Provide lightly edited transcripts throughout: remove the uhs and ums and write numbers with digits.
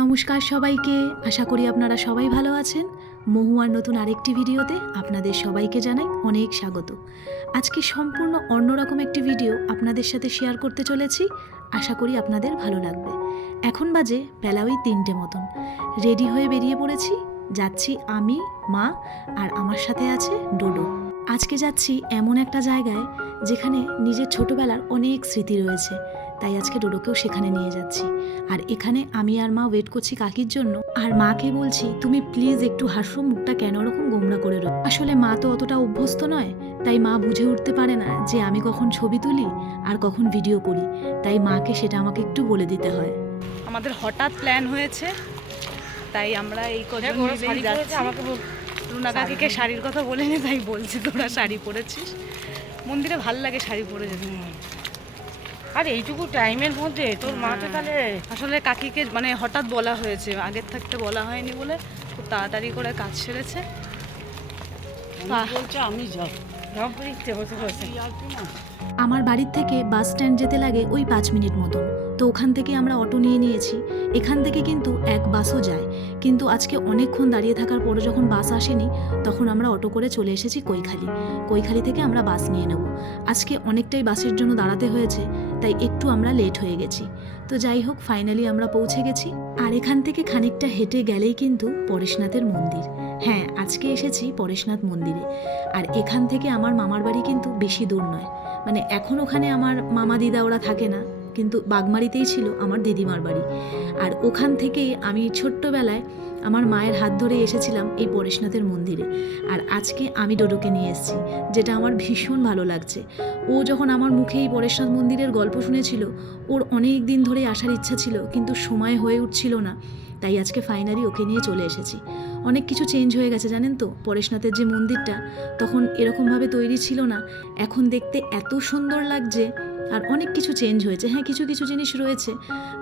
নমস্কার সবাইকে, আশা করি আপনারা সবাই ভালো আছেন। মহুয়ার নতুন আরেকটি ভিডিওতে আপনাদের সবাইকে জানাই অনেক স্বাগত। আজকে সম্পূর্ণ অন্যরকম একটি ভিডিও আপনাদের সাথে শেয়ার করতে চলেছি। আশা করি আপনাদের ভালো লাগবে। এখন বাজে বেলা ওই 3টে মতন। রেডি হয়ে বেরিয়ে পড়েছি, যাচ্ছি আমি, মা আর আমার সাথে আছে ডোডো। আজকে যাচ্ছি এমন একটা জায়গায় যেখানে নিজের ছোটবেলার অনেক স্মৃতি রয়েছে, তাই আজকে ডোডোকেও সেখানে নিয়ে যাচ্ছি। আর এখানে আমি আর মা ওয়েট করছি কাকির জন্য। আর মাকে বলছি, তুমি প্লিজ একটু হাসো, মুখটা কেন ওরকম গোমড়া করে রো। আসলে মা তো অতটা অভ্যস্ত নয়, তাই মা বুঝে উঠতে পারে না যে আমি কখন ছবি তুলি আর কখন ভিডিও করি, তাই মাকে সেটা আমাকে একটু বলে দিতে হয়। আমাদের হঠাৎ প্ল্যান হয়েছে, তাই আমরা এই কজন মিলেই যাচ্ছি। আমাকে রুনা কাকিকে শাড়ির কথা বলেনি, তাই বলছি তোরা শাড়ি পরেছিস। মন্দিরে ভাল লাগে শাড়ি পরে যেতে। আর এইটুকু টাইমের মধ্যে তোর মাকে তাহলে আসলে কাকিকে মানে হঠাৎ বলা হয়েছে, আগের থাকতে বলা হয়নি বলে খুব তাড়াতাড়ি করে কাজ সেরেছে। বলছে আমি যাব ইচ্ছে বসে বসে। আমার বাড়ির থেকে বাস স্ট্যান্ড যেতে লাগে ওই 5 মিনিট মতন। তো ওখান থেকে আমরা অটো নিয়ে নিয়েছি। এখান থেকে কিন্তু এক বাসও যায়, কিন্তু আজকে অনেকক্ষণ দাঁড়িয়ে থাকার পরে যখন বাস আসেনি, তখন আমরা অটো করে চলে এসেছি কৈখালি থেকে আমরা বাস নিয়ে নেব। আজকে অনেকটাই বাসের জন্য দাঁড়াতে হয়েছে, তাই একটু আমরা লেট হয়ে গেছি। তো যাই হোক, ফাইনালি আমরা পৌঁছে গেছি। আর এখান থেকে খানিকটা হেঁটে গেলেই কিন্তু পরেশনাথের মন্দির। হ্যাঁ, আজকে এসেছি পরেশনাথ মন্দিরে। আর এখান থেকে আমার মামার বাড়ি কিন্তু বেশি দূর নয়, মানে এখন ওখানে আমার মামা দিদা ওরা থাকে না, কিন্তু বাগমারিতেই ছিল আমার দিদিমার বাড়ি। আর ওখান থেকেই আমি ছোট্টবেলায় আমার মায়ের হাত ধরে এসেছিলাম এই পরেশনাথের মন্দিরে। আর আজকে আমি ডোডোকে নিয়ে এসেছি, যেটা আমার ভীষণ ভালো লাগছে। ও যখন আমার মুখে এই পরেশনাথ মন্দিরের গল্প শুনেছিল, ওর অনেক দিন ধরে আসার ইচ্ছা ছিল, কিন্তু সময় হয়ে উঠছিল না, তাই আজকে ফাইনালি ওকে নিয়ে চলে এসেছি। অনেক কিছু চেঞ্জ হয়ে গেছে জানেন তো। পরেশনাথের যে মন্দিরটা তখন এরকমভাবে তৈরি ছিল না, এখন দেখতে এত সুন্দর লাগছে। আর অনেক কিছু চেঞ্জ হয়েছে। হ্যাঁ, কিছু কিছু জিনিস রয়েছে।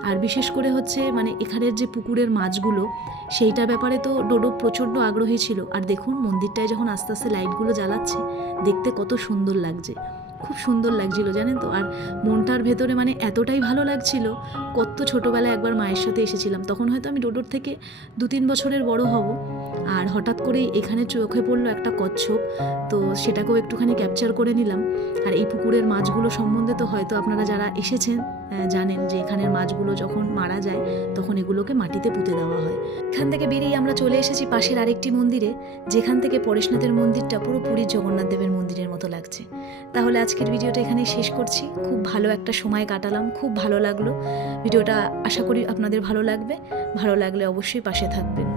আর বিশেষ করে হচ্ছে মানে এখানের যে পুকুরের মাছগুলো, সেইটার ব্যাপারে তো ডোডো প্রচণ্ড আগ্রহী ছিল। আর দেখুন মন্দিরটায় যখন আস্তে আস্তে লাইটগুলো জ্বালাচ্ছে, দেখতে কত সুন্দর লাগছে, খুব সুন্দর লাগছিল জানেন তো। আর মনটার ভেতরে মানে এতটাই ভালো লাগছিল। কত ছোটোবেলায় একবার মায়ের সাথে এসেছিলাম, তখন হয়তো আমি ডোডোর থেকে 2-3 বছরের বড় হব। আর হঠাৎ করেই এখানে চোখে পড়লো একটা কচ্ছপ, তো সেটাকেও একটুখানি ক্যাপচার করে নিলাম। আর এই পুকুরের মাছগুলো সম্বন্ধে তো হয়তো আপনারা যারা এসেছেন জানেন যে এখানের মাছগুলো যখন মারা যায় তখন এগুলোকে মাটিতে পুঁতে দেওয়া হয়। এখান থেকে বেরিয়ে আমরা চলে এসেছি পাশের আরেকটি মন্দিরে, যেখান থেকে পরেশনাথের মন্দিরটা পুরো পুরীর জগন্নাথ দেবের মন্দিরের মতো লাগছে। তাহলে আজকের ভিডিওটা এখানেই শেষ করছি। খুব ভালো একটা সময় কাটালাম, খুব ভালো লাগলো ভিডিওটা। আশা করি আপনাদের ভালো লাগবে। ভালো লাগলে অবশ্যই পাশে থাকবেন।